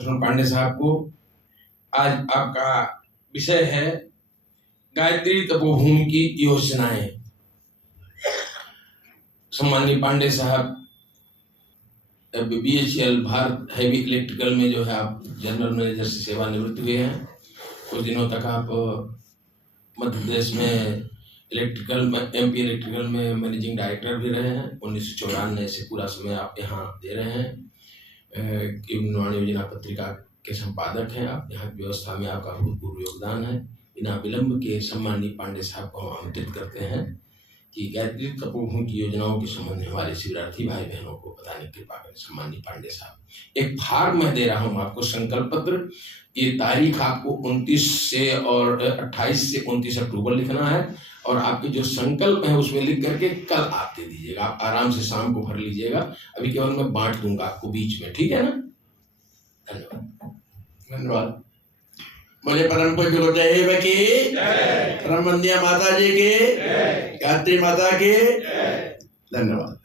पांडे साहब को। आज आपका विषय है गायत्री तपोभूमि की योजनाएं। सम्माननीय पांडे साहब BHEL भारत हैवी इलेक्ट्रिकल में जो है आप जनरल मैनेजर से सेवानिवृत्त हुए हैं। कुछ दिनों तक आप मध्य प्रदेश में MP इलेक्ट्रिकल में मैनेजिंग डायरेक्टर भी रहे हैं। 1994 से पूरा समय आप यहाँ दे रहे हैं। निर्माण योजना पत्रिका के संपादक हैं आप। यहाँ की व्यवस्था में आपका भूतपूर्व योगदान है। बिना विलंब के सम्माननीय पांडे साहब को हम आमंत्रित करते हैं कि गायत्री तपोभूमि की योजनाओं के संबंध में हमारे शिविरार्थी भाई बहनों को बताने की कृपा करें। सम्माननीय पांडे साहब, एक फार्म मैं दे रहा हूँ आपको, संकल्प पत्र। ये तारीख आपको 29 से और 28 से 29 अक्टूबर लिखना है और आपके जो संकल्प है उसमें लिख करके कल आप दे दीजिएगा। आप आराम से शाम को भर लीजिएगा। अभी केवल मैं बांट दूंगा आपको बीच में, ठीक है ना? धन्यवाद। धन्यवाद। बोले परम पूज्य गुरुदेव की परम वंदनीय माता जी की, गायत्री माता की धन्यवाद।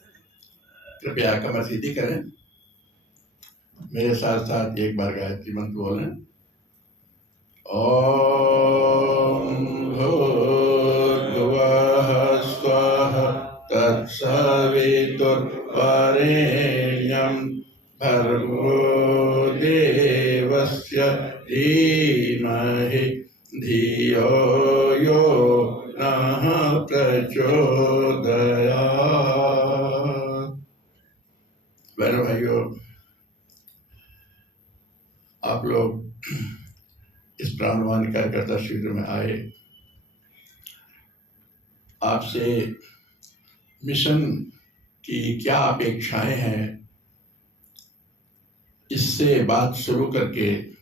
कृपया कमर सीधी करें, मेरे साथ साथ एक बार गायत्री मंत्र बोलें। ओम भूर्भुवः स्वः तत्सवितुर्वरेण्यं भर्गो देवस्य धीमहि धियो यो नः प्रचोदयात्। बहनों भाइयों, आप लोग इस प्राणवान कार्यकर्ता शिविर में आए। आपसे मिशन की क्या अपेक्षाएं हैं, इससे बात शुरू करके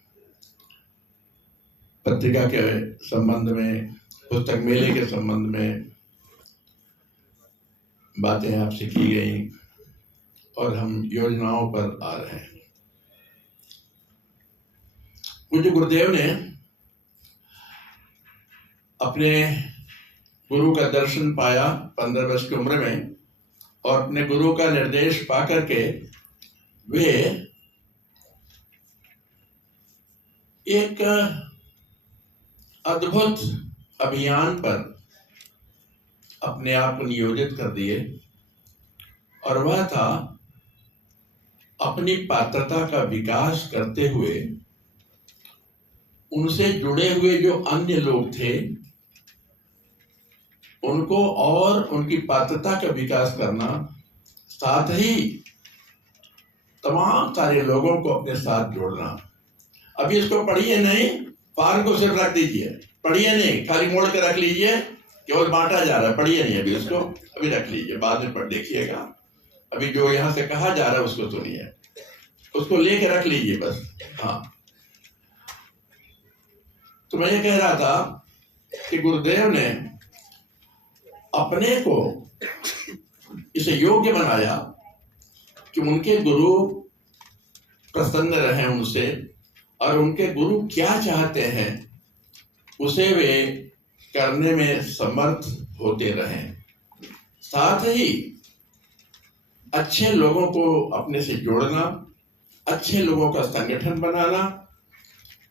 पत्रिका के संबंध में, पुस्तक मेले के संबंध में बातें आपसे की गई और हम योजनाओं पर आ रहे हैं। पूज्य गुरुदेव ने अपने गुरु का दर्शन पाया 15 वर्ष की उम्र में और अपने गुरु का निर्देश पाकर के वे एक अद्भुत अभियान पर अपने आप को नियोजित कर दिए और वह था अपनी पात्रता का विकास करते हुए उनसे जुड़े हुए जो अन्य लोग थे उनको और उनकी पात्रता का विकास करना, साथ ही तमाम सारे लोगों को अपने साथ जोड़ना। अभी इसको पढ़िए नहीं, फार्म को सिर्फ रख दीजिए, पढ़िए नहीं, खाली मोड़ के रख लीजिए, केवल बांटा जा रहा है, पढ़िए नहीं अभी उसको, अभी रख लीजिए, बाद में पढ़ देखिएगा। अभी जो यहाँ से कहा जा रहा है उसको सुनिए, उसको लेके रख लीजिए बस। हाँ, तो मैं ये कह रहा था कि गुरुदेव ने अपने को इसे योग्य बनाया कि उनके गुरु प्रसन्न रहें उनसे और उनके गुरु क्या चाहते हैं उसे वे करने में समर्थ होते रहें। साथ ही अच्छे लोगों को अपने से जोड़ना, अच्छे लोगों का संगठन बनाना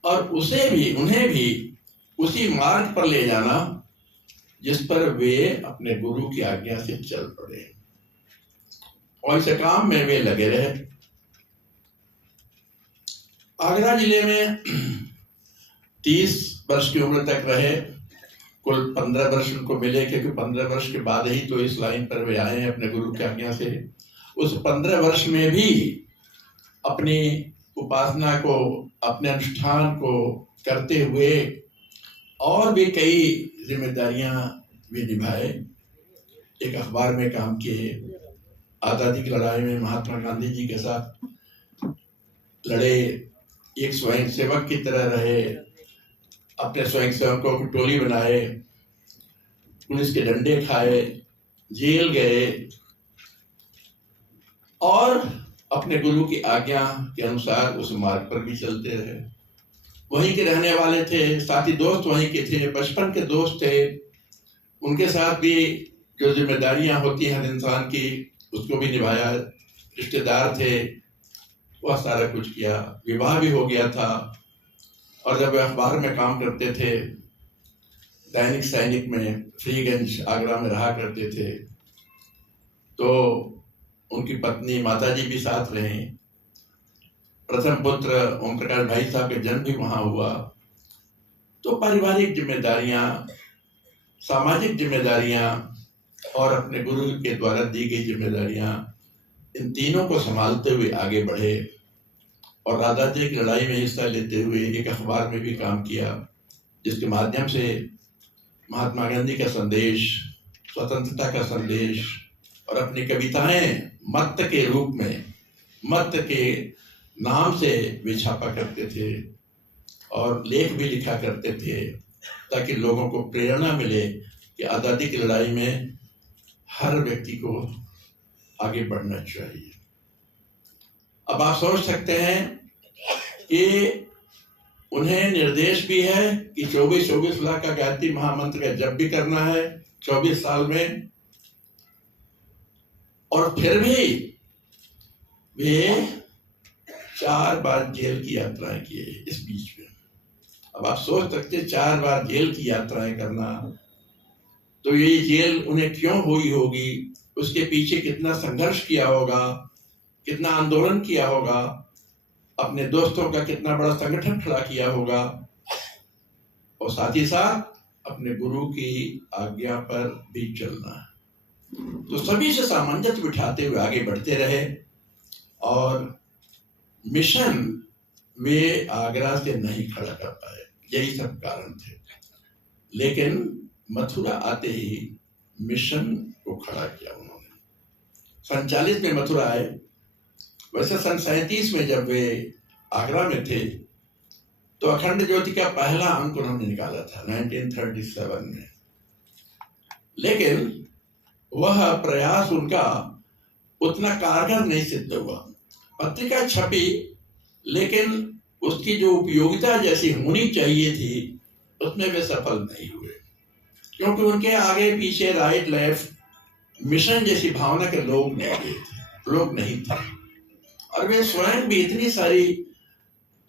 और उन्हें भी उसी मार्ग पर ले जाना जिस पर वे अपने गुरु की आज्ञा से चल पड़े और इस काम में वे लगे रहे। आगरा जिले में 30 वर्ष की उम्र तक रहे। कुल 15 वर्ष उनको मिले क्योंकि 15 वर्ष के बाद ही तो इस लाइन पर वे आए हैं अपने गुरु की आज्ञा से। उस 15 वर्ष में भी अपनी उपासना को, अपने अनुष्ठान को करते हुए और भी कई जिम्मेदारियां भी निभाए। एक अखबार में काम किए, आज़ादी की लड़ाई में महात्मा गांधी जी के साथ लड़े, एक स्वयं सेवक की तरह रहे, अपने स्वयं सेवकों की टोली बनाए, पुलिस के डंडे खाए, जेल गए और अपने गुरु की आज्ञा के अनुसार उस मार्ग पर भी चलते रहे। वहीं के रहने वाले थे, साथी दोस्त वहीं के थे, बचपन के दोस्त थे। उनके साथ भी जो जिम्मेदारियां होती हैं हर इंसान की उसको भी निभाया। रिश्तेदार थे, वह सारा कुछ किया। विवाह भी हो गया था। और जब वे अखबार में काम करते थे, दैनिक सैनिक में फ्रीगंज आगरा में रहा करते थे, तो उनकी पत्नी माताजी भी साथ रहे। प्रथम पुत्र ओम प्रकाश भाई साहब का जन्म भी वहाँ हुआ। तो पारिवारिक जिम्मेदारियां, सामाजिक जिम्मेदारियां और अपने गुरु के द्वारा दी गई जिम्मेदारियां, इन तीनों को संभालते हुए आगे बढ़े और राजाजी की लड़ाई में हिस्सा लेते हुए एक अखबार में भी काम किया, जिसके माध्यम से महात्मा गांधी का संदेश, स्वतंत्रता का संदेश और अपनी कविताएं मत के रूप में, मत के नाम से वे छापा करते थे और लेख भी लिखा करते थे, ताकि लोगों को प्रेरणा मिले कि आज़ादी की लड़ाई में हर व्यक्ति को आगे बढ़ना चाहिए। अब आप सोच सकते हैं कि उन्हें निर्देश भी है कि 24 लाख का गायत्री महामंत्र का जप भी करना है 24 साल में, और फिर भी वे 4 बार जेल की यात्राएं किए इस बीच में। अब आप सोच सकते हैं 4 बार जेल की यात्राएं करना, तो ये जेल उन्हें क्यों हुई होगी, उसके पीछे कितना संघर्ष किया होगा, कितना आंदोलन किया होगा, अपने दोस्तों का कितना बड़ा संगठन खड़ा किया होगा, और साथ ही साथ अपने गुरु की आज्ञा पर भी चलना है। तो सभी से सामंजस्य बिठाते हुए आगे बढ़ते रहे और मिशन वे आगरा से नहीं खड़ा कर पाए, यही सब कारण थे। लेकिन मथुरा आते ही मिशन को खड़ा किया उन्होंने। 47 में मथुरा आए। वैसे सन 37 में जब वे आगरा में थे तो अखंड ज्योति का पहला अंक उन्होंने निकाला था 1937 में, लेकिन वह प्रयास उनका उतना कारगर नहीं सिद्ध हुआ। पत्रिका छपी, लेकिन उसकी जो उपयोगिता जैसी होनी चाहिए थी उसमें वे सफल नहीं हुए, क्योंकि उनके आगे पीछे राइट लेफ्ट मिशन जैसी भावना के लोग नहीं थे, और वे स्वयं भी इतनी सारी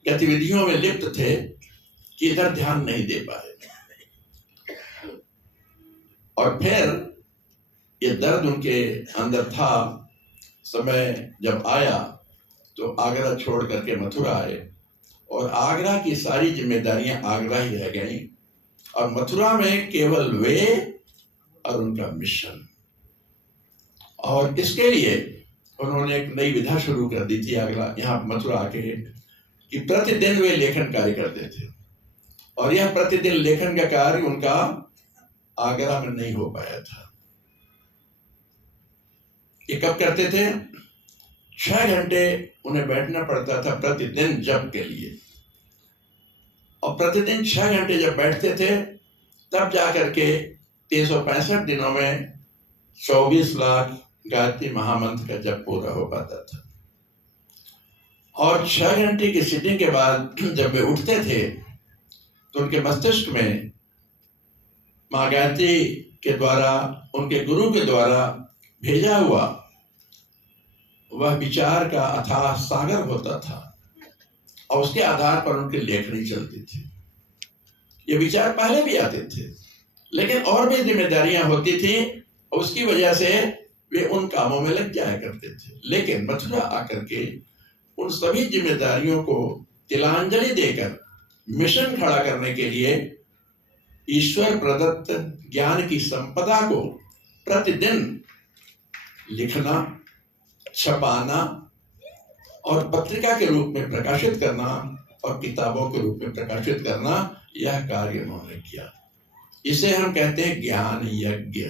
गतिविधियों में लिप्त थे कि इधर ध्यान नहीं दे पाए। और फिर ये दर्द उनके अंदर था। समय जब आया तो आगरा छोड़ करके मथुरा आए, और आगरा की सारी जिम्मेदारियां आगरा ही रह गई, और मथुरा में केवल वे और उनका मिशन। और इसके लिए उन्होंने एक नई विधा शुरू कर दी थी आगरा, यहाँ मथुरा आके, कि प्रतिदिन वे लेखन कार्य करते थे, और यह प्रतिदिन लेखन का कार्य उनका आगरा में नहीं हो पाया था। ये कब करते थे? 6 घंटे उन्हें बैठना पड़ता था प्रतिदिन जप के लिए, और प्रतिदिन 6 घंटे जब बैठते थे तब जाकर के 365 दिनों में 24 लाख गायत्री महामंत्र का जप पूरा हो पाता था। और 6 घंटे की सिटिंग के बाद जब वे उठते थे तो उनके मस्तिष्क में माँ गायत्री के द्वारा, उनके गुरु के द्वारा भेजा हुआ वह विचार का अथाह सागर होता था, और उसके आधार पर उनकी लेखनी चलती थी। ये विचार पहले भी आते थे, लेकिन और भी जिम्मेदारियां होती थी, उसकी वजह से वे उन कामों में लग जाया करते थे। लेकिन मथुरा आकर के उन सभी जिम्मेदारियों को तिलांजलि देकर मिशन खड़ा करने के लिए ईश्वर प्रदत्त ज्ञान की संपदा को प्रतिदिन लिखना, छपाना और पत्रिका के रूप में प्रकाशित करना और किताबों के रूप में प्रकाशित करना, यह कार्य उन्होंने किया। इसे हम कहते हैं ज्ञान यज्ञ।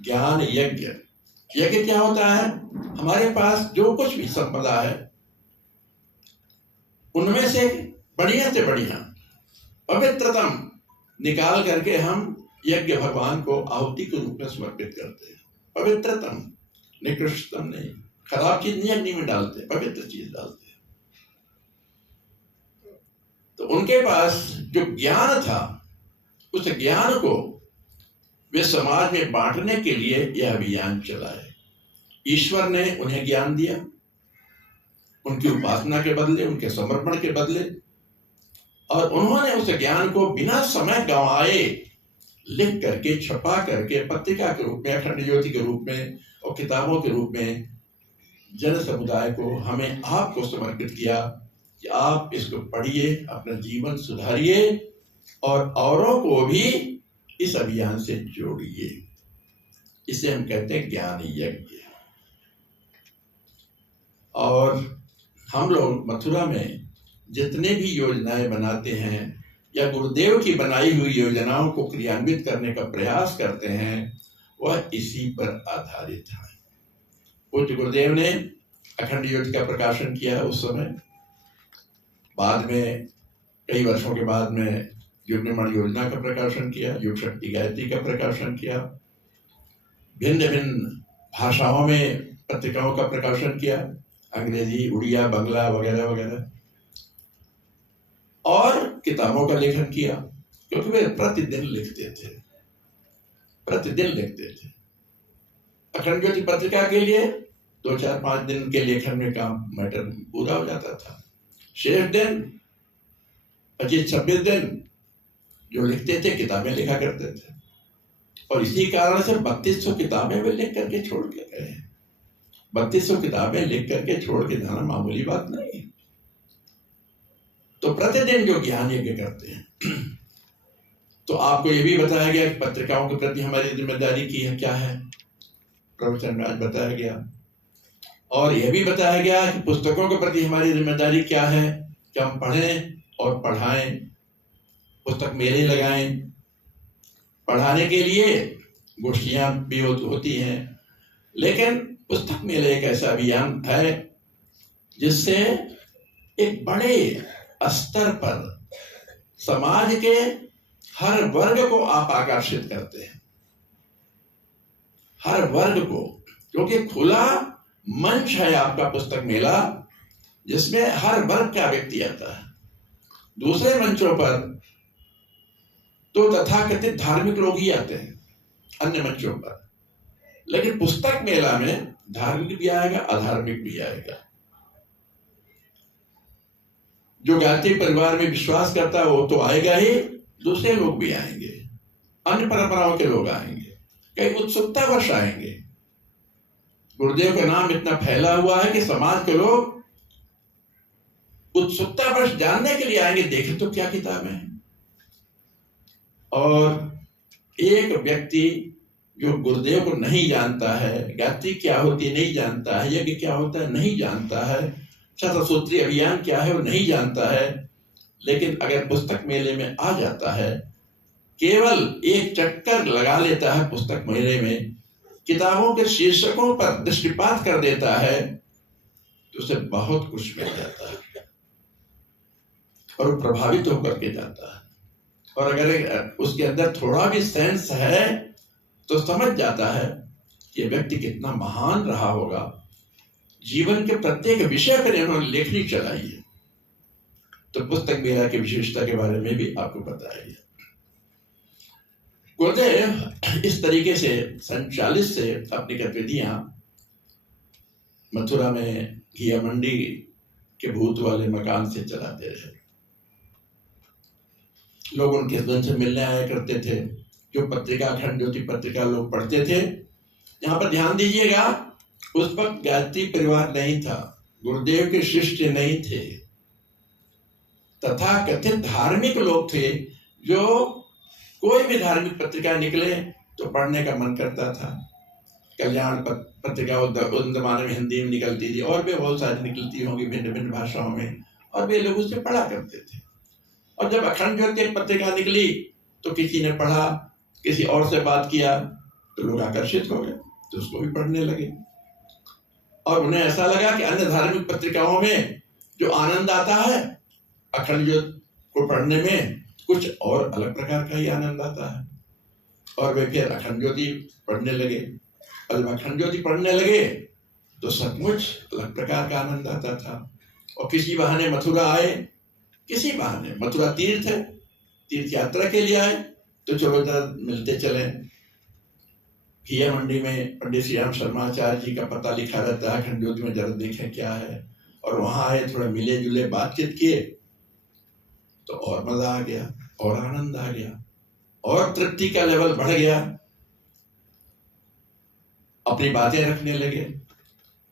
ज्ञान यज्ञ, यज्ञ क्या होता है? हमारे पास जो कुछ भी संपदा है उनमें से बढ़िया पवित्रतम निकाल करके हम यज्ञ भगवान को आहुति के रूप में समर्पित करते हैं। पवित्रतम, निकृष्टतम नहीं, खराब चीज नहीं अग्नि में डालते, पवित्र चीज डालते हैं। तो उनके पास जो ज्ञान था, उस ज्ञान को वे समाज में बांटने के लिए यह अभियान चलाए। ईश्वर ने उन्हें ज्ञान दिया, उनकी उपासना के बदले, उनके समर्पण के बदले। और उन्होंने उस ज्ञान को बिना समय गंवाए लिख करके, छपा करके, पत्रिका के रूप में, अखंड ज्योति के रूप में और किताबों के रूप में जन समुदाय को, हमें, आपको समर्पित किया कि आप इसको पढ़िए, अपना जीवन सुधारिए और औरों को भी इस अभियान से जोड़िए। इसे हम कहते हैं ज्ञान यज्ञ। और हम लोग मथुरा में जितने भी योजनाएं बनाते हैं या गुरुदेव की बनाई हुई योजनाओं को क्रियान्वित करने का प्रयास करते हैं, वह इसी पर आधारित है। पूज्य गुरुदेव ने अखंड ज्योति का प्रकाशन किया उस समय, बाद में कई वर्षों के बाद में युग निर्माण योजना का प्रकाशन किया, युग शक्ति गायत्री का प्रकाशन किया, भिन्न भिन्न भाषाओं में पत्रिकाओं का प्रकाशन किया, अंग्रेजी, उड़िया, बंगला वगैरह वगैरह, और किताबों का लेखन किया, क्योंकि वे प्रतिदिन लिखते थे, प्रतिदिन लिखते थे। अखंड ज्योति पत्रिका के लिए 2, 4, 5 दिन के लेखन में काम मैटर पूरा हो जाता था। शेष दिन 25-26 दिन जो लिखते थे, किताबें लिखा करते थे। और इसी कारण से 3200 किताबें वे लिख करके छोड़ के गए। 3200 किताबें लिख करके छोड़ के जाना मामूली बात नहीं है। तो प्रतिदिन जो ज्ञान यज्ञ करते हैं, तो आपको ये भी बताया गया कि पत्रिकाओं के प्रति हमारी जिम्मेदारी की है, क्या है, प्रवचन में आज बताया गया। और यह भी बताया गया कि पुस्तकों के प्रति हमारी जिम्मेदारी क्या है, कि हम पढ़ें और पढ़ाएं, पुस्तक मेले लगाएं। पढ़ाने के लिए गोष्ठियां भी होती हैं, लेकिन पुस्तक मेले एक ऐसा अभियान है जिससे एक बड़े स्तर पर समाज के हर वर्ग को आप आकर्षित करते हैं, हर वर्ग को, क्योंकि खुला मंच है आपका पुस्तक मेला, जिसमें हर वर्ग का व्यक्ति आता है। दूसरे मंचों पर तो तथाकथित धार्मिक लोग ही आते हैं, अन्य मंचों पर, लेकिन पुस्तक मेला में धार्मिक भी आएगा, अधार्मिक भी आएगा। जो गायत्री परिवार में विश्वास करता है वो तो आएगा ही, दूसरे लोग भी आएंगे, अन्य परंपराओं के लोग आएंगे, कई उत्सुकता वर्ष आएंगे। गुरुदेव का नाम इतना फैला हुआ है कि समाज के लोग उत्सुकता वर्ष जानने के लिए आएंगे, देखें तो क्या किताबें हैं। और एक व्यक्ति जो गुरुदेव को नहीं जानता है, गायत्री क्या होती है नहीं जानता है, यज्ञ क्या होता है नहीं जानता है, शतसूत्री अभियान क्या है वो नहीं जानता है, लेकिन अगर पुस्तक मेले में आ जाता है, केवल एक चक्कर लगा लेता है पुस्तक मेले में, किताबों के शीर्षकों पर दृष्टिपात कर देता है, तो उसे बहुत कुछ मिल जाता है और वो प्रभावित होकर के जाता है। और अगर उसके अंदर थोड़ा भी सेंस है तो समझ जाता है कि ये व्यक्ति कितना महान रहा होगा, जीवन के प्रत्येक विषय पर इन्होंने लेखनी चलाई है। तो पुस्तक मेला की विशेषता के बारे में भी आपको बताया गया। गुरुदेव इस तरीके से संचालित से अपनी गतिविधियां मथुरा में घिया मंडी के भूत वाले मकान से चलाते रहे। लोग उनके से मिलने आया करते थे। जो पत्रिका अखंड ज्योति पत्रिका लोग पढ़ते थे, यहाँ पर ध्यान दीजिएगा, उस वक्त गायत्री परिवार नहीं था, गुरुदेव के शिष्य नहीं थे, तथा कथित धार्मिक लोग थे, जो कोई भी धार्मिक पत्रिका निकले तो पढ़ने का मन करता था। कल्याण पत्रिका उन जमाने में हिंदी में निकलती थी, और भी बहुत सारी निकलती होंगी भिन्न भिन्न भाषाओं में, और वे लोग उससे पढ़ा करते थे। और जब अखंड ज्योति पत्रिका निकली तो किसी ने पढ़ा, किसी और से बात किया, तो लोग आकर्षित हो गए, तो उसको भी पढ़ने लगे। और उन्हें ऐसा लगा कि अन्य धार्मिक पत्रिकाओं में जो आनंद आता है, अखंड ज्योति को पढ़ने में कुछ और अलग प्रकार का ही आनंद आता है। और वे फिर अखंड ज्योति पढ़ने लगे। और जब अखंड ज्योति पढ़ने लगे तो सचमुच अलग प्रकार का आनंद आता था। और किसी बहाने मथुरा आए, किसी बहाने मथुरा तीर्थ यात्रा के लिए आए, तो चलो जरा मिलते चले। घिया मंडी में पंडित श्री राम शर्मा आचार्य जी का पता लिखा रहता है, अखंड ज्योति में जरा देखें क्या है। और वहां आए, थोड़ा मिले जुले, बातचीत किए, तो और मजा आ गया, और आनंद आ गया, और तृप्ति का लेवल बढ़ गया। अपनी बातें रखने लगे,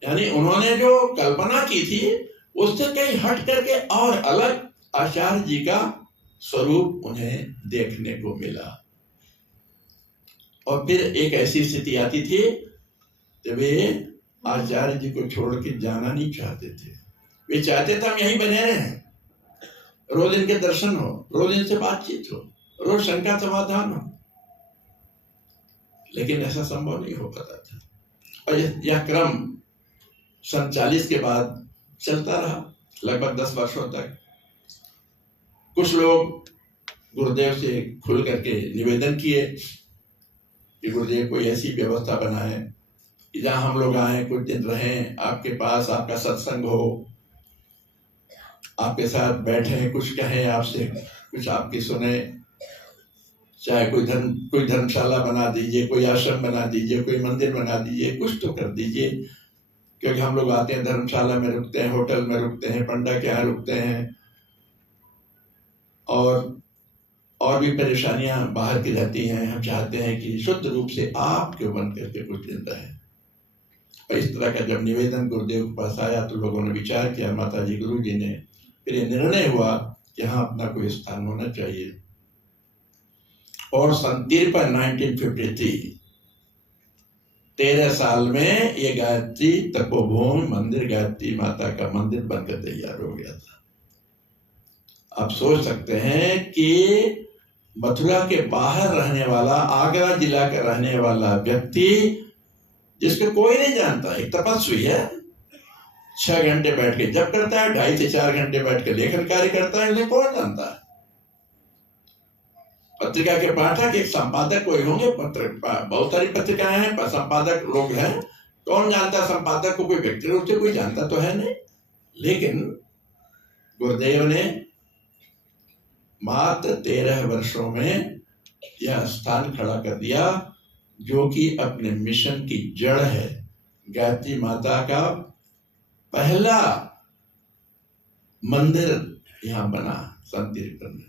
यानी उन्होंने जो कल्पना की थी उससे कहीं हट करके और अलग आचार्य जी का स्वरूप उन्हें देखने को मिला। और फिर एक ऐसी स्थिति आती थी कि वे आचार्य जी को छोड़ के जाना नहीं चाहते थे। वे चाहते थे हम यहीं बने रहें, रोज इनके दर्शन हो, रोज इनसे बातचीत हो, रोज शंका समाधान हो, लेकिन ऐसा संभव नहीं हो पाता था। और यह क्रम सन 40 के बाद चलता रहा, लगभग 10 वर्षों तक। कुछ लोग गुरुदेव से खुल करके निवेदन किए कि गुरुदेव कोई ऐसी व्यवस्था बनाए कि जहाँ हम लोग आए, कुछ दिन रहें आपके पास, आपका सत्संग हो, आपके साथ बैठे, कुछ कहें आपसे, कुछ आपकी सुने। चाहे कोई धर्मशाला बना दीजिए, कोई आश्रम बना दीजिए, कोई मंदिर बना दीजिए, कुछ तो कर दीजिए। क्योंकि हम लोग आते हैं, धर्मशाला में रुकते हैं, होटल में रुकते हैं, पंडा के यहाँ रुकते हैं, और भी परेशानियां बाहर की रहती हैं। हम चाहते हैं कि शुद्ध रूप से आपके बन करके कुछ दिन रहे। और इस तरह का जब निवेदन गुरुदेव के पास आया तो लोगों ने विचार किया, माता जी, गुरु जी ने, फिर ये निर्णय हुआ कि हाँ, अपना कोई स्थान होना चाहिए। और सन 1953 13 साल में ये गायत्री तपोभूमि मंदिर, गायत्री माता का मंदिर बनकर तैयार हो गया था। आप सोच सकते हैं कि मथुरा के बाहर रहने वाला, आगरा जिला का रहने वाला व्यक्ति, जिसको कोई नहीं जानता, एक तपस्वी है, 6 घंटे बैठ के जप करता है, 2.5 से 4 घंटे बैठ के लेखन कार्य करता है, इन्हें कौन जानता है? पत्रिका के पाठक, एक संपादक कोई होंगे, बहुत सारी पत्रिकाएं हैं, संपादक लोग हैं, कौन जानता संपादक को? कोई व्यक्ति रूप से कोई जानता तो है नहीं। लेकिन गुरुदेव ने मात्र 13 वर्षों में यह स्थान खड़ा कर दिया, जो कि अपने मिशन की जड़ है। गायत्री माता का पहला मंदिर यहाँ बना सन 53 में,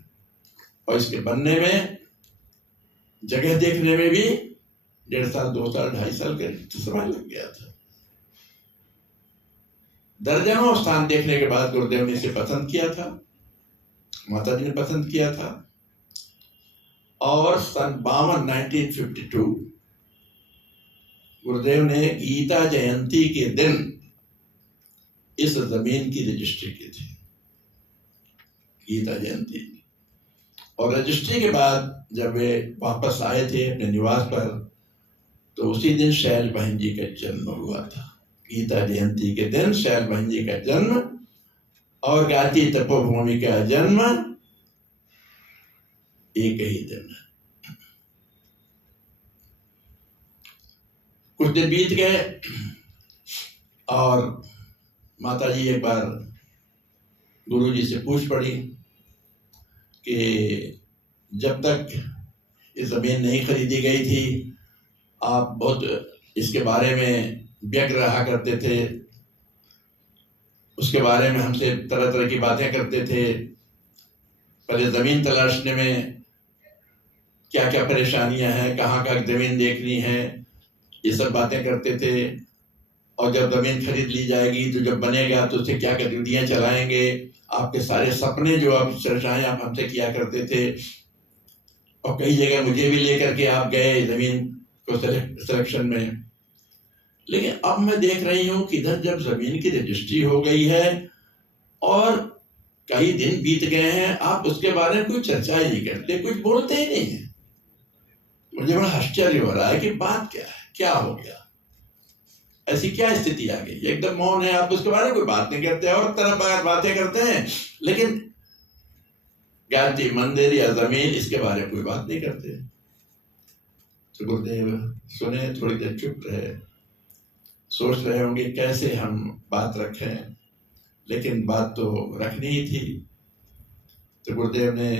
और इसके बनने में, जगह देखने में भी 1.5 साल, 2 साल, 2.5 साल का समय लग गया था। दर्जनों स्थान देखने के बाद गुरुदेव ने इसे पसंद किया था, माता जी ने पसंद किया था। और सन 1952 गुरुदेव ने गीता जयंती के दिन इस जमीन की रजिस्ट्री की थी, गीता जयंती। और रजिस्ट्री के बाद जब वे वापस आए थे अपने निवास पर, तो उसी दिन शैल बहन जी का जन्म हुआ था। गीता जयंती के दिन शैल बहन जी का जन्म और गायत्री तपोभूमि का जन्म एक ही दिन है। कुछ दिन बीत गए और माता जी एक बार गुरु जी से पूछ पड़ी कि जब तक ये जमीन नहीं खरीदी गई थी, आप बहुत इसके बारे में व्यग्र रहा करते थे, उसके बारे में हमसे तरह तरह की बातें करते थे। पहले जमीन तलाशने में क्या क्या परेशानियां हैं, कहाँ का जमीन देखनी है, ये सब बातें करते थे। और जब जमीन खरीद ली जाएगी तो जब बनेगा तो उसे क्या गतिविधियां चलाएंगे, आपके सारे सपने जो आप चर्चाएं आप हमसे किया करते थे। और कई जगह मुझे भी लेकर के आप गए जमीन को सिलेक्शन में। लेकिन अब मैं देख रही हूँ कि इधर जब जमीन की रजिस्ट्री हो गई है और कई दिन बीत गए हैं, आप उसके बारे में कोई चर्चा ही नहीं करते, कुछ बोलते ही नहीं है। मुझे बड़ा आश्चर्य हो रहा है कि बात क्या है, क्या हो गया, ऐसी क्या स्थिति आ गई? एकदम मौन है, आप उसके बारे में कोई बात नहीं करते और तरह बातें करते हैं, लेकिन गायत्री मंदिर या जमीन इसके बारे में कोई बात नहीं करते। तो गुरुदेव सुने, थोड़ी देर चुप रहे, सोच रहे होंगे कैसे हम बात रखें, लेकिन बात तो रखनी ही थी। तो गुरुदेव ने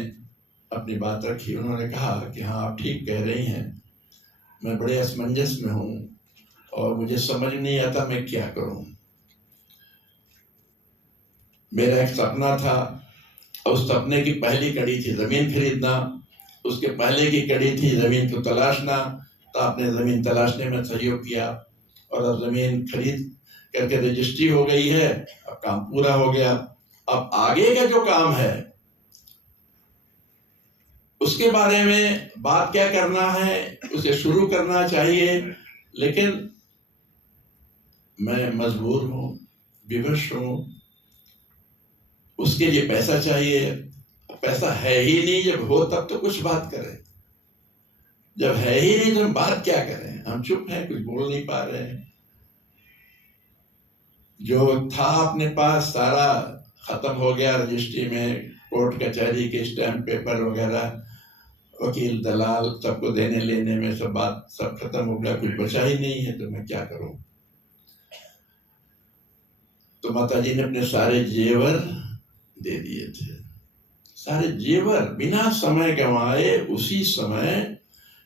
अपनी बात रखी। उन्होंने कहा कि हाँ, आप ठीक कह रही हैं, मैं बड़े असमंजस में हूँ और मुझे समझ नहीं आता मैं क्या करूँ। मेरा एक सपना था, उस सपने की पहली कड़ी थी ज़मीन खरीदना, उसके पहले की कड़ी थी ज़मीन को तलाशना। तो आपने ज़मीन तलाशने में सहयोग किया और अब ज़मीन खरीद करके रजिस्ट्री हो गई है, अब काम पूरा हो गया। अब आगे का जो काम है उसके बारे में बात क्या करना है, उसे शुरू करना चाहिए, लेकिन मैं मजबूर हूं, विवश हूं। उसके लिए पैसा चाहिए, पैसा है ही नहीं। जब हो तब तो कुछ बात करें, जब है ही नहीं तो हम बात क्या करें। हम चुप हैं, कुछ बोल नहीं पा रहे हैं। जो था अपने पास सारा खत्म हो गया, रजिस्ट्री में कोर्ट कचहरी के स्टैम्प पेपर वगैरह, वकील दलाल सबको देने लेने में सब बात सब खत्म हो गया, कुछ बचा ही नहीं है। तो मैं क्या करूं? तो माता जी ने अपने सारे जेवर दे दिए थे, सारे जेवर बिना समय गंवाए। उसी समय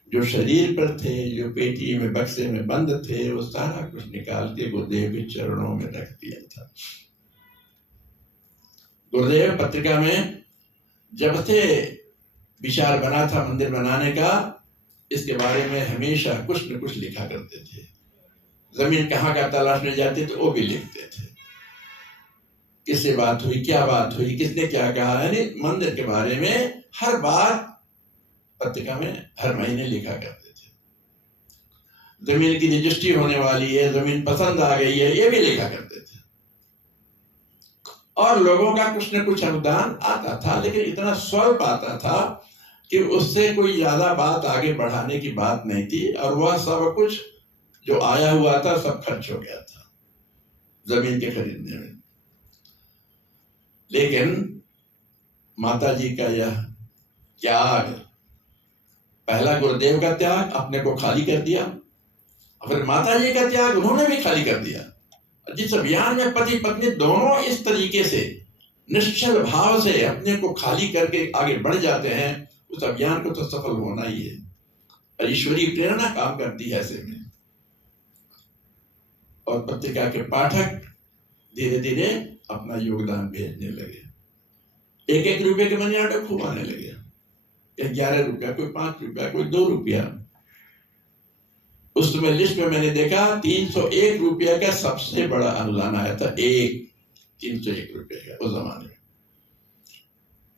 जो शरीर पर थे, जो पेटी में बक्से में बंद थे, वो सारा कुछ निकाल के गुरुदेव के चरणों में रख दिया था। गुरुदेव पत्रिका में जब से विचार बना था मंदिर बनाने का, इसके बारे में हमेशा कुछ न कुछ लिखा करते थे। जमीन कहाँ का तलाशने जाते थे वो भी लिखते थे, किससे बात हुई, क्या बात हुई, किसने क्या कहा, यानी मंदिर के बारे में हर बात पत्रिका में हर महीने लिखा करते थे। जमीन की रजिस्ट्री होने वाली है, जमीन पसंद आ गई है, ये भी लिखा करते थे। और लोगों का कुछ न कुछ अनुदान आता था, लेकिन इतना स्वल्प आता था कि उससे कोई ज्यादा बात आगे बढ़ाने की बात नहीं थी। और वह सब कुछ जो आया हुआ था सब खर्च हो गया था जमीन के खरीदने में। लेकिन माता जी का यह त्याग, पहला गुरुदेव का त्याग, अपने को खाली कर दिया, फिर माता जी का त्याग उन्होंने भी खाली कर दिया। जिस अभियान में पति पत्नी दोनों इस तरीके से निश्चल भाव से अपने को खाली करके आगे बढ़ जाते हैं, उस अभियान को तो सफल होना ही है। और ईश्वरीय प्रेरणा काम करती है ऐसे में। और पत्रिका के पाठक धीरे धीरे अपना योगदान भेजने लगे। 1-1 रुपए के मनी ऑर्डर खूब आने लगे। 11 रुपया, कोई 5 रुपया, कोई 2 रुपया। उस समय लिस्ट में मैंने देखा 301 रुपया का सबसे बड़ा अनुदान आया था। 301 रुपये का उस जमाने में।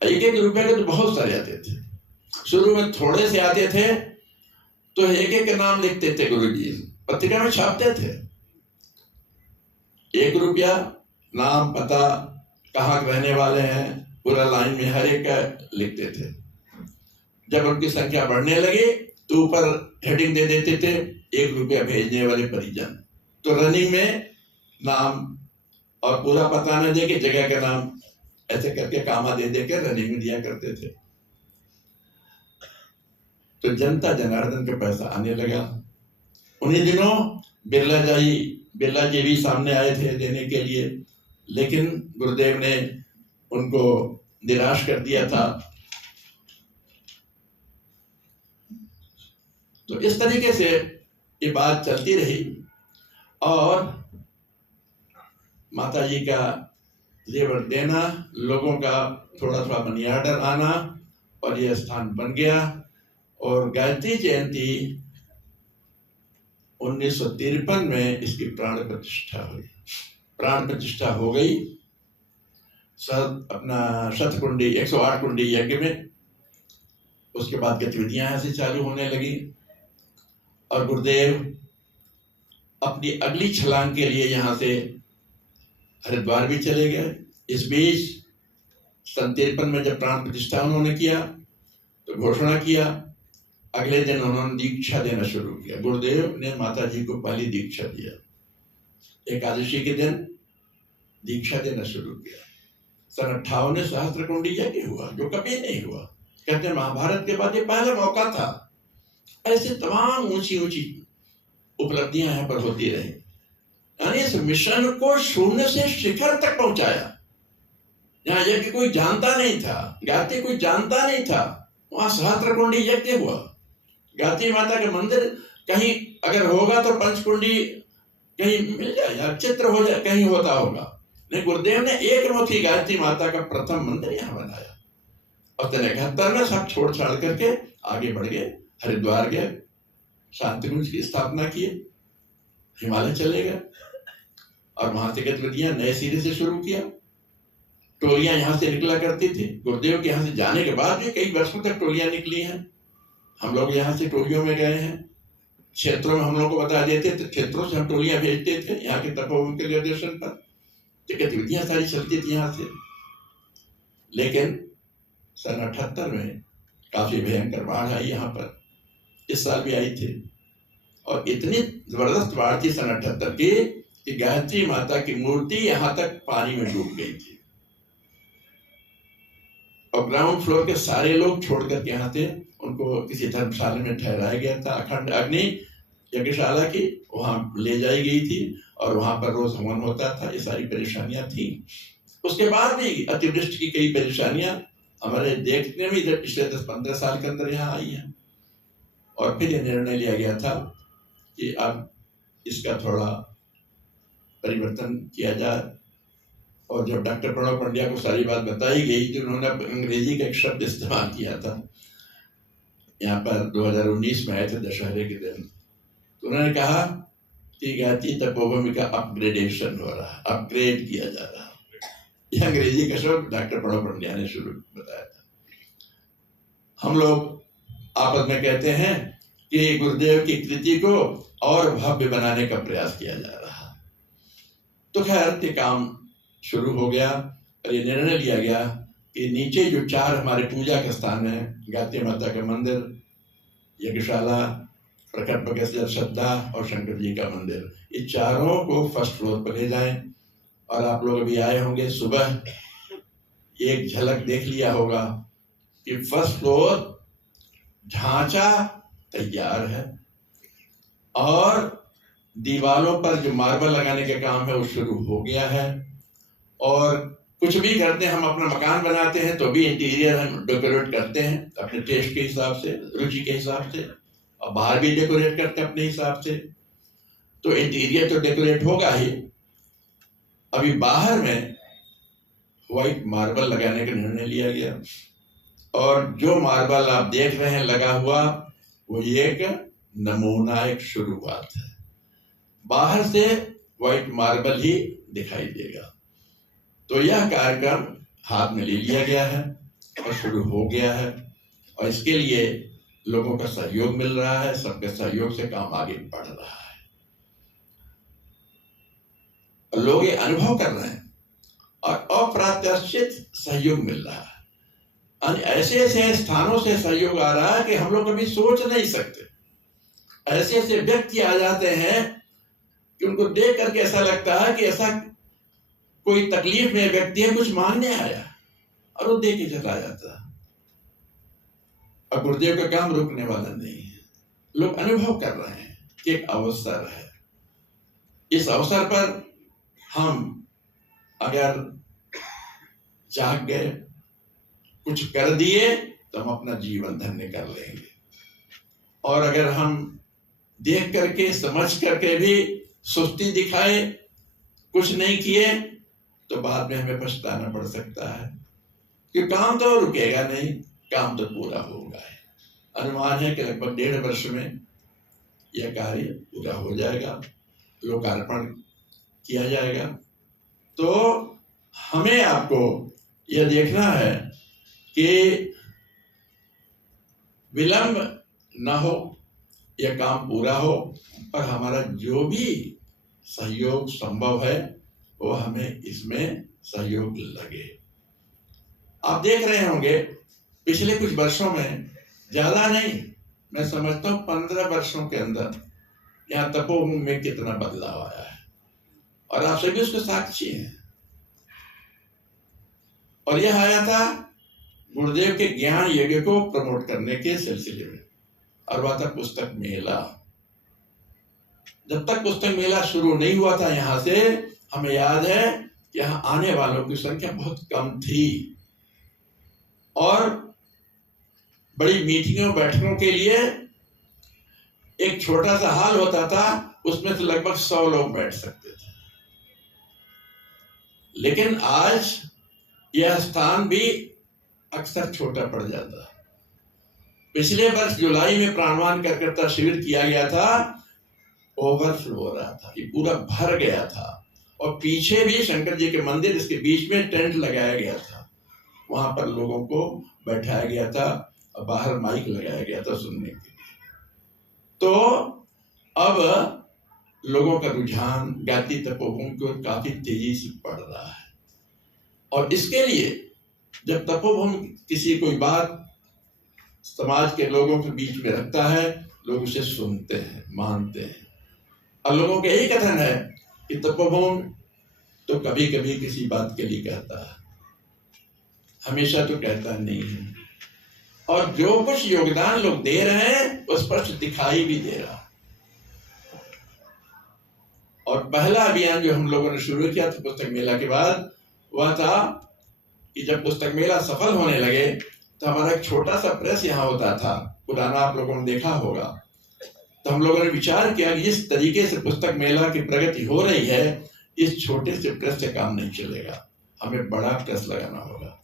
1-1 रुपये के तो बहुत सारे आते थे। शुरू में थोड़े से आते थे तो 1-1 का नाम लिखते थे गुरुजी, पत्रिका में छापते थे। 1 रुपया, नाम, पता, कहाँ रहने वाले हैं, पूरा लाइन में हर एक का लिखते थे। जब उनकी संख्या बढ़ने लगी तो ऊपर हेडिंग दे देते थे 1 रुपया भेजने वाले परिजन। तो रनिंग में नाम और पूरा पता न दे के जगह का नाम ऐसे करके कामा दे दे के रनिंग में दिया करते थे। तो जनता जनार्दन का पैसा आने लगा। उन्हीं दिनों बिरला जी भी सामने आए थे देने के लिए, लेकिन गुरुदेव ने उनको निराश कर दिया था। तो इस तरीके से ये बात चलती रही और माता जी का जेवर देना, लोगों का थोड़ा थोड़ा मनी ऑर्डर आना और यह स्थान बन गया। और गायत्री जयंती 1953 में इसकी प्राण प्रतिष्ठा हुई। प्राण प्रतिष्ठा हो गई अपना शतकुंडी 108 कुंडी यज्ञ में। उसके बाद गतिविधियां ऐसे चालू होने लगी और गुरुदेव अपनी अगली छलांग के लिए यहाँ से हरिद्वार भी चले गए। इस बीच 53 में जब प्राण प्रतिष्ठा उन्होंने किया तो घोषणा किया, अगले दिन उन्होंने दीक्षा देना शुरू किया। गुरुदेव ने माता जी को पहली दीक्षा दिया, एकादशी के दिन दीक्षा देना शुरू किया। सन 58 में सहस्त्रकुंडी यज्ञ हुआ, जो कभी नहीं हुआ। कहते हैं महाभारत के बाद ये पहला मौका था। ऐसे तमाम ऊंची ऊंची उपलब्धियां यहाँ पर होती रही। यानी इस मिशन को शून्य से शिखर तक पहुंचाया। यहाँ यज्ञ कोई जानता नहीं था, गायत्री कोई जानता नहीं था, वहां सहस्त्रकुंडी यज्ञ हुआ। गायत्री माता के मंदिर कहीं अगर होगा तो पंचकुंडी कहीं मिल जाए या चित्र हो जाए, कहीं होता होगा, नहीं, गुरुदेव ने एक मुखी गायत्री माता का प्रथम मंदिर यहाँ बनाया और 73 में सब छोड़ छाड़ करके आगे बढ़ गए, हरिद्वार गए, शांतिकुंज की स्थापना किए, हिमालय चले गए और वहां से गतिविधियां नए सिरे से शुरू किया। टोलियां यहाँ से निकला करती थी। गुरुदेव के यहाँ से जाने के बाद भी कई वर्षों तक टोलियां निकली हैं। हम लोग यहाँ से टोलियों में गए हैं, क्षेत्रों में हम लोग को बता देते थे, क्षेत्रों से हम टोलियां भेजते थे यहाँ के तपोवन के निर्देशन पर। गतिविधियां सारी चलती थी यहाँ से। लेकिन सन 78 में काफी भयंकर बाढ़ आई यहाँ पर, इस साल भी आई थी और इतनी जबरदस्त बाढ़ थी सन 78 की कि गायत्री माता की मूर्ति यहाँ तक पानी में डूब गई थी और ग्राउंड फ्लोर के सारे लोग छोड़ करके यहाँ थे। उनको किसी धर्मशाला में ठहराया गया था, अखंड अग्नि यज्ञशाला की, वहां ले जाई गई थी और वहां पर रोज हवन होता था। ये सारी परेशानियां थी। उसके बाद भी अतिवृष्टि की कई परेशानियां हमारे देखने में इधर पिछले 10-15 साल के अंदर यहाँ आई हैं और फिर यह निर्णय लिया गया था कि अब इसका थोड़ा परिवर्तन किया जाए। और जब डॉक्टर प्रणव पंड्या को सारी बात बताई गई तो उन्होंने अंग्रेजी का एक शब्द इस्तेमाल किया था। यहाँ पर 2019 में आए थे दशहरे के दिन, तो उन्होंने कहा कि गायत्री तपोभूमि का अपग्रेडेशन हो रहा है, अपग्रेड किया जा रहा है। यह अंग्रेजी का शब्द डॉक्टर प्रणव पंड्या ने शुरू बताया था। हम लोग आपस में कहते हैं कि गुरुदेव की कृति को और भव्य बनाने का प्रयास किया जा रहा है। तो खैर ये काम शुरू हो गया और ये निर्णय लिया गया कि नीचे जो 4 हमारे पूजा के स्थान है, गायत्री माता का मंदिर, यज्ञशाला, प्रकट बगेश्वर श्रद्धा और शंकर जी का मंदिर, ये चारों को फर्स्ट फ्लोर पर ले जाएं। और आप लोग अभी आए होंगे, सुबह एक झलक देख लिया होगा कि फर्स्ट फ्लोर ढांचा तैयार है और दीवारों पर जो मार्बल लगाने का काम है वो शुरू हो गया है। और कुछ भी करते हैं, हम अपना मकान बनाते हैं तो भी इंटीरियर हम डेकोरेट करते हैं अपने टेस्ट के हिसाब से, रुचि के हिसाब से, और बाहर भी डेकोरेट करते हैं अपने हिसाब से। तो इंटीरियर तो डेकोरेट होगा ही। अभी बाहर में व्हाइट मार्बल लगाने का निर्णय लिया गया और जो मार्बल आप देख रहे हैं लगा हुआ वो एक नमूना, एक शुरुआत है। बाहर से व्हाइट मार्बल ही दिखाई देगा। तो यह कार्यक्रम हाथ में ले लिया गया है और शुरू हो गया है और इसके लिए लोगों का सहयोग मिल रहा है। सबके सहयोग से काम आगे बढ़ रहा है और लोग ये अनुभव कर रहे हैं और अप्रत्याशित सहयोग मिल रहा है। ऐसे ऐसे स्थानों से सहयोग आ रहा है कि हम लोग कभी सोच नहीं सकते। ऐसे ऐसे व्यक्ति आ जाते हैं कि उनको देख करके ऐसा लगता है कि ऐसा कोई तकलीफ में व्यक्ति है, कुछ मांगने आया और वो दे के चला जाता है। और गुरुदेव का काम रुकने वाला नहीं है। लोग अनुभव कर रहे हैं कि एक अवसर है। इस अवसर पर हम अगर जाग गए, कुछ कर दिए तो हम अपना जीवन धन्य कर लेंगे। और अगर हम देख करके समझ करके भी सुस्ती दिखाए, कुछ नहीं किए, तो बाद में हमें पछताना पड़ सकता है कि काम तो रुकेगा नहीं, काम तो पूरा होगा है। अनुमान है कि लगभग 1.5 वर्ष में यह कार्य पूरा हो जाएगा, लोकार्पण किया जाएगा। तो हमें आपको यह देखना है कि विलंब न हो, यह काम पूरा हो और हमारा जो भी सहयोग संभव है वो हमें इसमें सहयोग लगे। आप देख रहे होंगे पिछले कुछ वर्षों में, ज्यादा नहीं, मैं समझता हूँ 15 वर्षों के अंदर यहाँ तपोवन में कितना बदलाव आया है और आप सभी उसके साक्षी हैं। और यह आया था गुरुदेव के ज्ञान यज्ञ को प्रमोट करने के सिलसिले में और वह था पुस्तक मेला। जब तक पुस्तक मेला शुरू नहीं हुआ था यहाँ से, हमें याद है यहाँ आने वालों की संख्या बहुत कम थी और बड़ी मीटिंगों बैठकों के लिए एक छोटा सा हॉल होता था, उसमें से लगभग 100 लोग बैठ सकते थे। लेकिन आज यह स्थान भी अक्सर छोटा पड़ जाता है। पिछले वर्ष जुलाई में प्राणवान कार्यकर्ता शिविर किया गया था, ओवरफ्लो हो रहा था, ये पूरा भर गया था। और पीछे भी शंकर जी के मंदिर, इसके बीच में टेंट लगाया गया था, वहां पर लोगों को बैठाया गया था और बाहर माइक लगाया गया था सुनने के लिए। तो अब लोगों का रुझान ज्ञाति तपोवन की ओर काफी तेजी से बढ़ रहा है। और इसके लिए जब तपोवन किसी कोई बात समाज के लोगों के बीच में रखता है, लोग उसे सुनते हैं, मानते हैं। और लोगों का यही कथन है कि तपोवन तो कभी कभी किसी बात के लिए कहता है, हमेशा तो कहता नहीं है। और जो कुछ योगदान लोग दे रहे हैं वो स्पष्ट दिखाई भी दे रहा। और पहला अभियान जो हम लोगों ने शुरू किया था पुस्तक मेला के बाद, वह था कि जब पुस्तक मेला सफल होने लगे तो हमारा एक छोटा सा प्रेस यहाँ होता था, पुराना आप लोगों ने देखा होगा। तो हम लोगों ने विचार किया कि जिस तरीके से पुस्तक मेला की प्रगति हो रही है, इस छोटे से प्रेस से काम नहीं चलेगा, हमें बड़ा प्रेस लगाना होगा।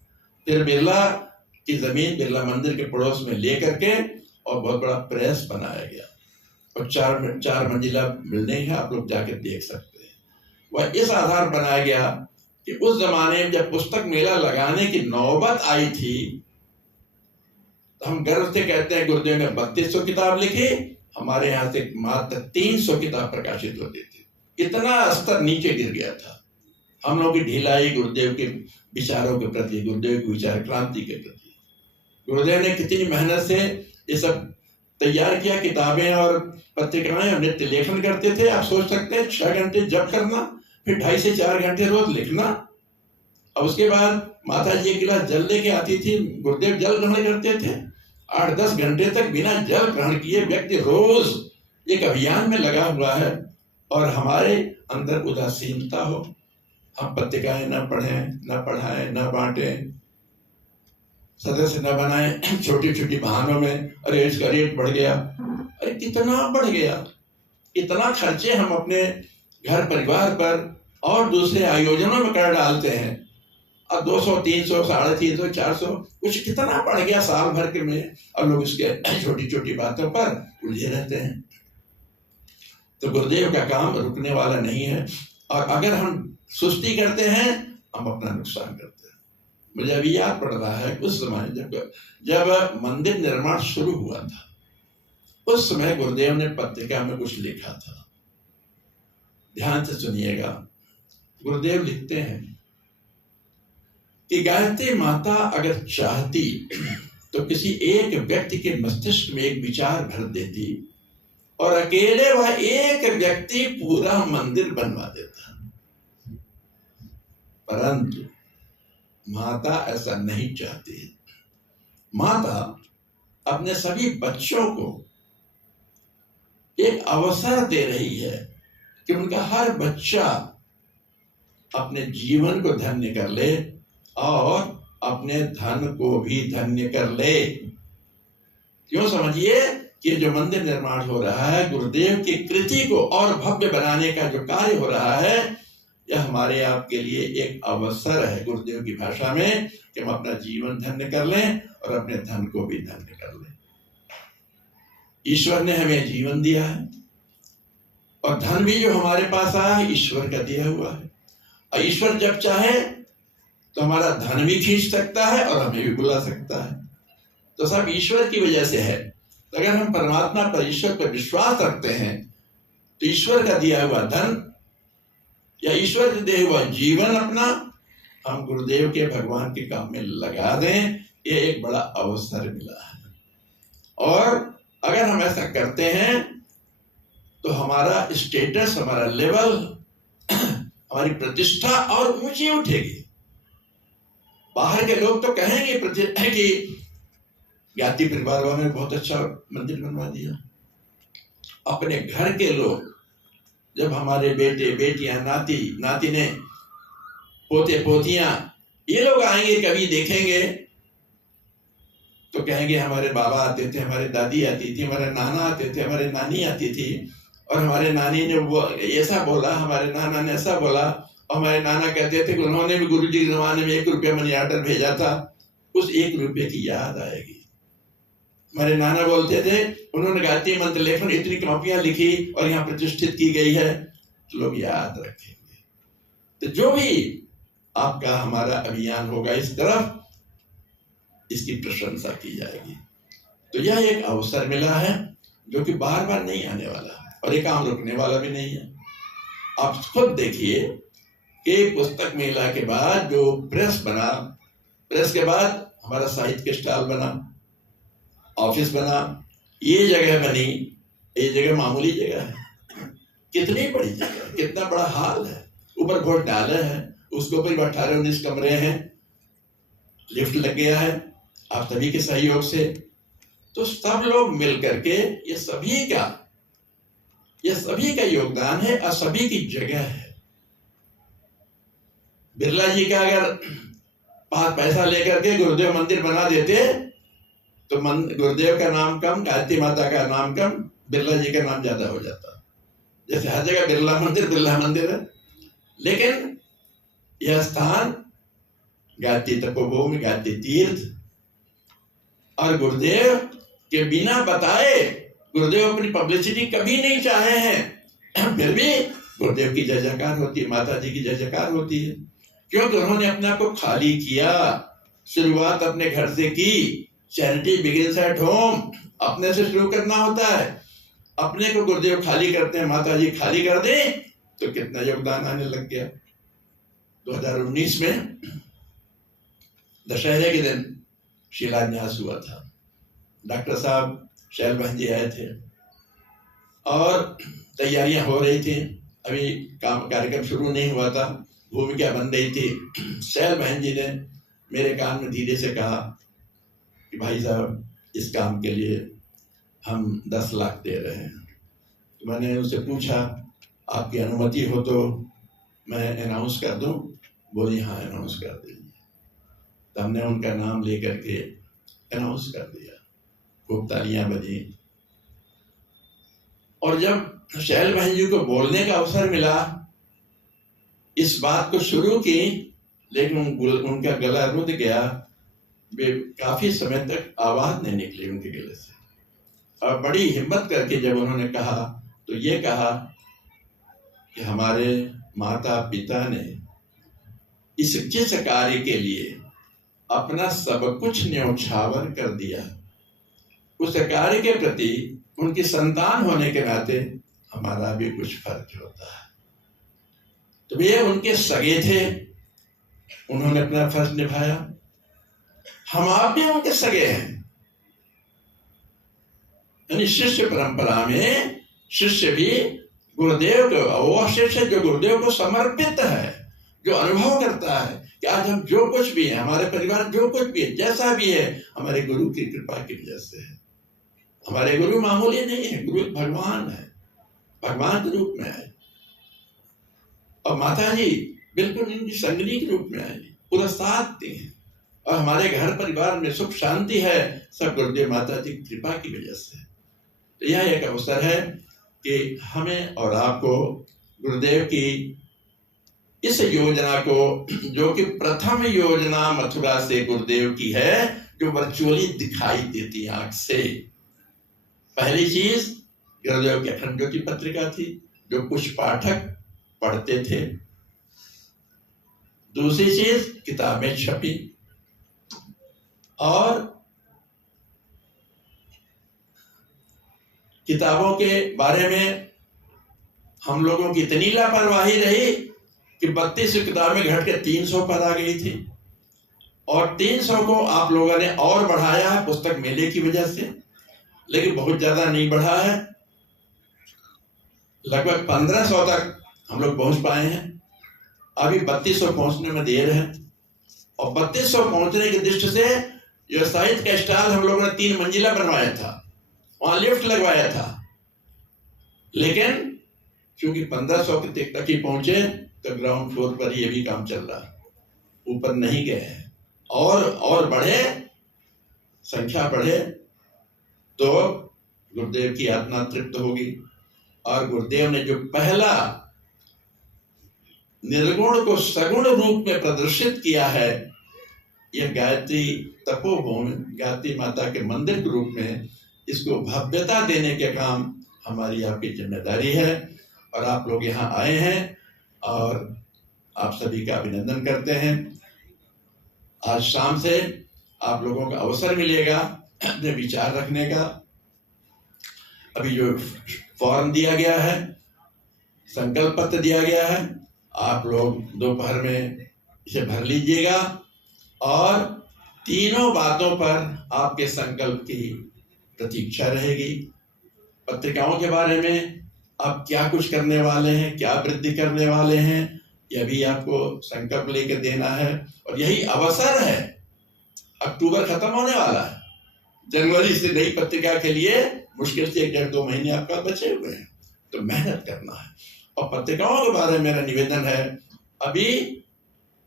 फिर बिरला की जमीन बिरला मंदिर के पड़ोस में ले करके और बहुत बड़ा प्रेस बनाया गया और चार मंजिला बिल्डिंग है, आप लोग जाके देख सकते हैं। वह इस आधार बनाया गया कि उस जमाने में जब पुस्तक मेला लगाने की नौबत आई थी तो हम गर्व से कहते हैं गुरुदेव ने 3200 किताब लिखी, हमारे यहाँ से मात्र 300 किताब प्रकाशित होती थी। इतना स्तर नीचे गिर गया था। हम लोग की ढिलाई गुरुदेव के विचारों के प्रति, गुरुदेव की विचार क्रांति के प्रति। गुरुदेव ने कितनी मेहनत से ये सब तैयार किया, किताबें और पत्रिकाएं और नित्य लेखन करते थे। आप सोच सकते हैं 6 घंटे जप करना, फिर 2.5 से 4 घंटे रोज लिखना। और उसके बाद माता जी एक गिलास जल लेके आती थी, गुरुदेव जल ग्रहण करते थे। 8-10 घंटे तक बिना जल ग्रहण किए व्यक्ति रोज एक अभियान में लगा हुआ है। और हमारे अंदर उदासीनता हो, हम पत्रिकाएं न पढ़ें, न पढ़ाएं, न बांटें, सदस्य न बनाएं, छोटी छोटी बहानों में अरे इसका रेट बढ़ गया, अरे कितना बढ़ गया। इतना खर्चे हम अपने घर परिवार पर और दूसरे आयोजनों में कर डालते हैं। अब 200, 300, 350, 400 कुछ कितना बढ़ गया साल भर के में, और लोग इसके छोटी छोटी बातों पर उलझे रहते हैं। तो गुरुदेव का काम रुकने वाला नहीं है, और अगर हम सुस्ती करते हैं हम अपना नुकसान करते हैं। मुझे अभी याद पड़ रहा है उस समय जब मंदिर निर्माण शुरू हुआ था, उस समय गुरुदेव ने पत्रिका में कुछ लिखा था, ध्यान से सुनिएगा। गुरुदेव लिखते हैं कि गायत्री माता अगर चाहती तो किसी एक व्यक्ति के मस्तिष्क में एक विचार भर देती और अकेले वह एक व्यक्ति पूरा मंदिर बनवा देता। परंतु माता ऐसा नहीं चाहती। माता अपने सभी बच्चों को एक अवसर दे रही है कि उनका हर बच्चा अपने जीवन को धन्य कर ले और अपने धन को भी धन्य कर ले। क्यों? समझिए कि जो मंदिर निर्माण हो रहा है, गुरुदेव की कृति को और भव्य बनाने का जो कार्य हो रहा है, यह हमारे आपके लिए एक अवसर है, गुरुदेव की भाषा में, कि हम अपना जीवन धन्य कर लें और अपने धन को भी धन्य कर लें। ईश्वर ने हमें जीवन दिया है और धन भी जो हमारे पास आया है ईश्वर का दिया हुआ है। और ईश्वर जब चाहे तो हमारा धन भी खींच सकता है और हमें भी बुला सकता है। तो सब ईश्वर की वजह से है। तो अगर हम परमात्मा पर, ईश्वर पर विश्वास रखते हैं तो ईश्वर का दिया हुआ धन या ईश्वर के दिए हुआ जीवन अपना हम गुरुदेव के, भगवान के काम में लगा दें, ये एक बड़ा अवसर मिला है। और अगर हम ऐसा करते हैं तो हमारा स्टेटस, हमारा लेवल, हमारी प्रतिष्ठा और ऊंची उठेगी। बाहर के लोग तो कहेंगे कि ज्ञाति परिवार वालों ने बहुत अच्छा मंदिर बनवा दिया। अपने घर के लोग, जब हमारे बेटे बेटियां, नाती नातिने, पोते पोतियां, ये लोग आएंगे, कभी देखेंगे तो कहेंगे हमारे बाबा आते थे, हमारे दादी आती थी, हमारे नाना आते थे, हमारे नानी आती थी, और हमारे नानी ने वो ऐसा बोला, हमारे नाना ने ऐसा बोला, और हमारे नाना कहते थे कि उन्होंने भी गुरु जी के जमाने में 1 रुपया मनी ऑर्डर भेजा था, उस 1 रुपये की याद आएगी। हमारे नाना बोलते थे उन्होंने गायत्री मंत्र लेखन इतनी कॉपियां लिखी और यहाँ प्रतिष्ठित की गई है, तो लोग याद रखेंगे। तो जो भी आपका हमारा अभियान होगा इस तरफ, इसकी प्रशंसा की जाएगी। तो यह एक अवसर मिला है जो कि बार बार नहीं आने वाला और ये काम रुकने वाला भी नहीं है। आप खुद देखिए कि पुस्तक मेला के बाद जो प्रेस बना, प्रेस के बाद हमारा साहित्य के स्टॉल बना, ऑफिस बना, ये जगह बनी, ये जगह मामूली जगह है, कितनी बड़ी जगह, कितना बड़ा हाल है, ऊपर भोजनालय है, उसके ऊपर 18-19 कमरे हैं, लिफ्ट लग गया है आप सभी के सहयोग से। तो सब लोग मिल करके ये सभी का योगदान है और सभी की जगह है। बिरला जी का अगर पैसा लेकर के गुरुदेव मंदिर बना देते तो गुरुदेव का नाम कम, गायत्री माता का नाम कम, बिरला जी का नाम ज्यादा हो जाता। जैसे हर जगह बिरला मंदिर है, लेकिन यह स्थान गायत्री तपोभूमि, गायत्री तीर्थ, और गुरुदेव के बिना बताए गुरुदेव अपनी पब्लिसिटी कभी नहीं चाहे हैं, फिर भी गुरुदेव की जय जयकार होती है, माता जी की जय जयकार होती है, क्योंकि उन्होंने अपने आप को खाली किया। शुरुआत अपने घर से की। चैरिटी बिगिंस एट होम, अपने से शुरू करना होता है। अपने को गुरुदेव खाली करते हैं, माता जी खाली कर दे तो कितना योगदान आने लग गया। 2019 में दशहरे के दिन शिलान्यास हुआ था। डॉक्टर साहब शैल बहन जी आए थे और तैयारियां हो रही थी, अभी कार्यक्रम शुरू नहीं हुआ था, भूमिका बन रही थी। शैल बहन जी ने मेरे कान में धीरे से कहा कि भाई साहब इस काम के लिए हम 10 लाख दे रहे हैं। तो मैंने उनसे पूछा आपकी अनुमति हो तो मैं अनाउंस कर दूं? बोली हाँ अनाउंस कर दीजिए। तो हमने उनका नाम लेकर के अनाउंस कर दिया, खूब तालियां बजी। और जब शैल बहन जी को बोलने का अवसर मिला, इस बात को शुरू की, लेकिन उनका गला रुंध गया। वे काफी समय तक आवाज नहीं निकली उनके गले से। और बड़ी हिम्मत करके जब उन्होंने कहा तो ये कहा कि हमारे माता पिता ने इस जिस कार्य के लिए अपना सब कुछ न्यौछावर कर दिया, उस कार्य के प्रति उनकी संतान होने के नाते हमारा भी कुछ फर्ज होता है। तो वे उनके सगे थे, उन्होंने अपना फर्ज निभाया। हम आप भी उनके सगे हैं। यानी शिष्य परंपरा में शिष्य भी गुरुदेव को, वो शिष्य जो गुरुदेव को समर्पित है, जो अनुभव करता है कि आज हम जो कुछ भी है, हमारे परिवार जो कुछ भी है, जैसा भी है, हमारे गुरु की कृपा की वजह से है। हमारे गुरु मामूली नहीं है, गुरु भगवान है, भगवान के रूप में है। और माता जी बिल्कुल इनकी संगनी के रूप में है, पूरा साथ दी है। और हमारे घर परिवार में सुख शांति है, सब गुरुदेव माता जी की कृपा की वजह से। तो यह एक अवसर है कि हमें और आपको गुरुदेव की इस योजना को, जो कि प्रथम योजना मथुरा से गुरुदेव की है, जो वर्चुअली दिखाई देती आंख से। पहली चीज गुरुदेव की अखंड ज्योति पत्रिका थी, जो कुछ पाठक पढ़ते थे। दूसरी चीज किताबें छपी, और किताबों के बारे में हम लोगों की इतनी लापरवाही रही कि 32 किताबें घट के 300 पर आ गई थी। और 300 को आप लोगों ने और बढ़ाया है पुस्तक मेले की वजह से, लेकिन बहुत ज्यादा नहीं बढ़ा है। लगभग 1500 तक हम लोग पहुंच पाए हैं। अभी 3200 पहुंचने में देर है। और 3200 पहुंचने की दृष्टि से जो साहित्य का स्टॉल हम लोगों ने 3 मंजिला बनवाया था, वहां लिफ्ट लगवाया था, लेकिन क्योंकि 1500 तक ही पहुंचे तो ग्राउंड फ्लोर पर ये भी काम चल रहा, ऊपर नहीं गए हैं। और बढ़े, संख्या बढ़े तो गुरुदेव की आत्मा तृप्त होगी। और गुरुदेव ने जो पहला निर्गुण को सगुण रूप में प्रदर्शित किया है। यह गायत्री तपोभूमि, गायत्री माता के मंदिर के रूप में इसको भव्यता देने के काम हमारी आपकी जिम्मेदारी है। और आप लोग यहाँ आए हैं और आप सभी का अभिनंदन करते हैं। आज शाम से आप लोगों को अवसर मिलेगा अपने विचार रखने का। अभी जो फॉर्म दिया गया है, संकल्प पत्र दिया गया है, आप लोग दोपहर में इसे भर लीजिएगा और तीनों बातों पर आपके संकल्प की प्रतीक्षा रहेगी। पत्रिकाओं के बारे में आप क्या कुछ करने वाले हैं, क्या वृद्धि करने वाले हैं, यह भी आपको संकल्प लेकर देना है। और यही अवसर है, अक्टूबर खत्म होने वाला है, जनवरी से नई पत्रिका के लिए मुश्किल से 1-1.5-2 महीने आपका बचे हुए हैं, तो मेहनत करना है। और पत्रिकाओं के बारे में मेरा निवेदन है, अभी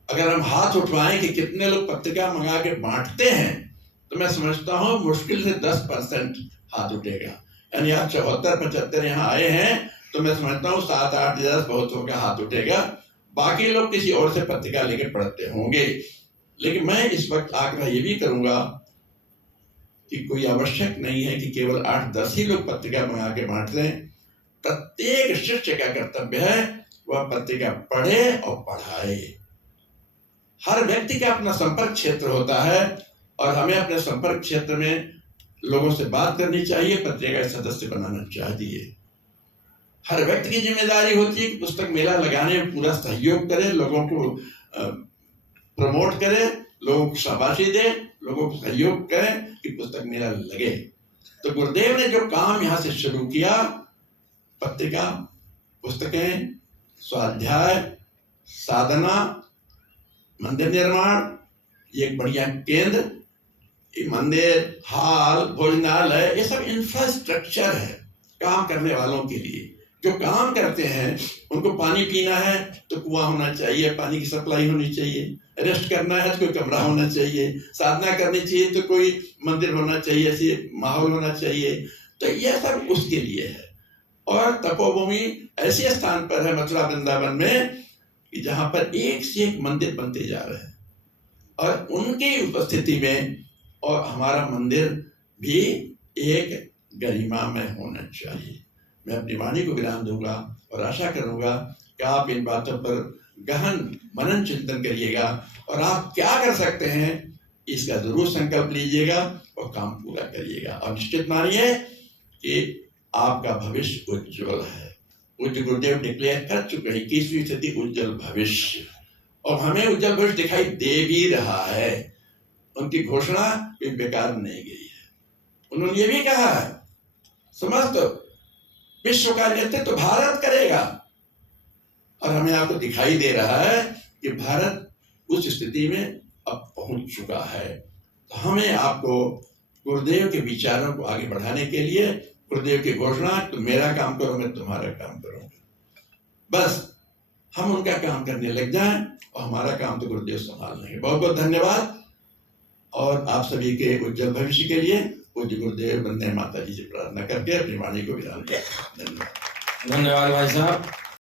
अगर हम हाथ उठवाएं कि कितने लोग पत्रिका मंगा के बांटते हैं, तो मैं समझता हूं मुश्किल से 10% हाथ उठेगा। यानी आप 74-75 यहाँ आए हैं, तो मैं समझता हूँ 7-8-10 बहुत होगा हाथ उठेगा। बाकी लोग किसी और से पत्रिका लेके पढ़ते होंगे। लेकिन मैं इस वक्त आग्रह ये भी करूंगा कि कोई आवश्यक नहीं है कि केवल 8-10 ही लोग पत्रिका मंगा के बांट दें। प्रत्येक शिष्य का कर्तव्य है वह पत्रिका पढ़े और पढ़ाए। हर व्यक्ति का अपना संपर्क क्षेत्र होता है और हमें अपने संपर्क क्षेत्र में लोगों से बात करनी चाहिए, पत्रिका का सदस्य बनाना चाहिए। हर व्यक्ति की जिम्मेदारी होती है कि पुस्तक मेला लगाने में पूरा सहयोग करे, लोगों को प्रमोट करे, लोगों को शाबाशी दे, लोगों को सहयोग करें कि पुस्तक मेला लगे। तो गुरुदेव ने जो काम यहाँ से शुरू किया, पत्रिका, पुस्तकें, स्वाध्याय, साधना, मंदिर निर्माण, ये एक बढ़िया केंद्र, मंदिर, हॉल, भोजनालय, ये सब इंफ्रास्ट्रक्चर है काम करने वालों के लिए। जो काम करते हैं उनको पानी पीना है तो कुआं होना चाहिए, पानी की सप्लाई होनी चाहिए, रेस्ट करना है तो कोई कमरा होना चाहिए, साधना करनी चाहिए तो कोई मंदिर होना चाहिए, ऐसे माहौल होना चाहिए। तो यह सब उसके लिए है। और तपोभूमि ऐसे स्थान पर है मथुरा वृंदावन में कि जहां पर एक से एक मंदिर बनते जा रहे हैं और उनकी उपस्थिति में और हमारा मंदिर भी एक गरिमा में होना चाहिए। मैं अपनी वाणी को विराम दूंगा और आशा करूंगा कि आप इन बातों पर गहन मनन चिंतन करिएगा और आप क्या कर सकते हैं इसका जरूर संकल्प लीजिएगा और काम पूरा करिएगा। और निश्चित मानिए कि आपका भविष्य उज्जवल है। पूज्य गुरुदेव डिक्लेयर कर चुके हैं 21वीं सदी उज्जवल भविष्य, और हमें उज्जवल भविष्य दिखाई दे भी रहा है। उनकी घोषणा कोई बेकार नहीं गई है। उन्होंने ये भी कहा है समस्त विश्व का नेतृत्व भारत करेगा, और हमें आपको दिखाई दे रहा है कि भारत उस स्थिति में अब पहुंच चुका है। तो हमें आपको गुरुदेव के विचारों को आगे बढ़ाने के लिए गुरुदेव की घोषणा, तुम मेरा काम करो मैं तुम्हारा काम करूंगा, बस हम उनका काम करने लग जाएं और हमारा काम तो गुरुदेव संभाल लेंगे। बहुत बहुत धन्यवाद। और आप सभी के उज्जवल भविष्य के लिए पूज्य गुरुदेव वंदे माता जी से प्रार्थना करके अपनी वाणी को विराम दें। धन्यवाद। धन्यवाद भाई साहब।